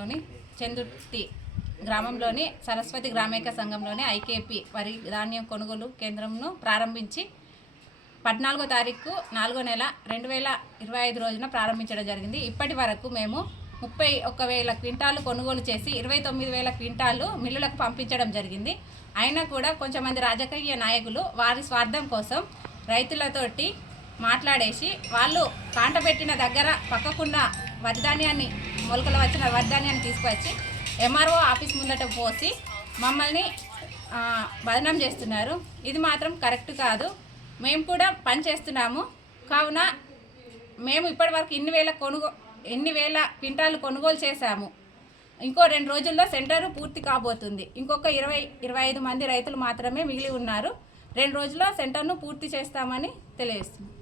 మండలంలోని చందుర్తి గ్రామంలోని సరస్వతి గ్రామీణ సంఘంలోని ఐకేపీ వరి ధాన్యం కొనుగోలు కేంద్రంను ప్రారంభించి 14వ తారీఖు 4వ నెల 2025 రోజున ప్రారంభించడం జరిగింది. ఇప్పటి వరకు మేము 31,000 క్వింటాలు కొనుగోలు చేసి 29,000 క్వింటాలు మిల్లులకు పంపించడం జరిగింది. అయినా కూడా కొంచెంమంది రాజకీయ నాయకులు వారి స్వార్థం కోసం రైతులతోటి మాట్లాడేసి వాళ్ళు కాంటపెట్టిన దగ్గర పక్కకున్న వరిధాన్యాన్ని మొలకలు వచ్చిన వరిధాన్యాన్ని తీసుకువచ్చి ఎంఆర్ఓ ఆఫీస్ ముందట పోసి మమ్మల్ని బదనాం చేస్తున్నారు. ఇది మాత్రం కరెక్ట్ కాదు. మేము కూడా పని చేస్తున్నాము. కావున మేము ఇప్పటివరకు ఇన్ని వేల క్వింటాలు కొనుగోలు చేశాము. ఇంకో 2 రోజుల్లో సెంటర్ పూర్తి కాబోతుంది. ఇంకొక 20-25 మంది రైతులు మాత్రమే మిగిలి ఉన్నారు. 2 రోజుల్లో సెంటర్ను పూర్తి చేస్తామని తెలియజేస్తున్నాం.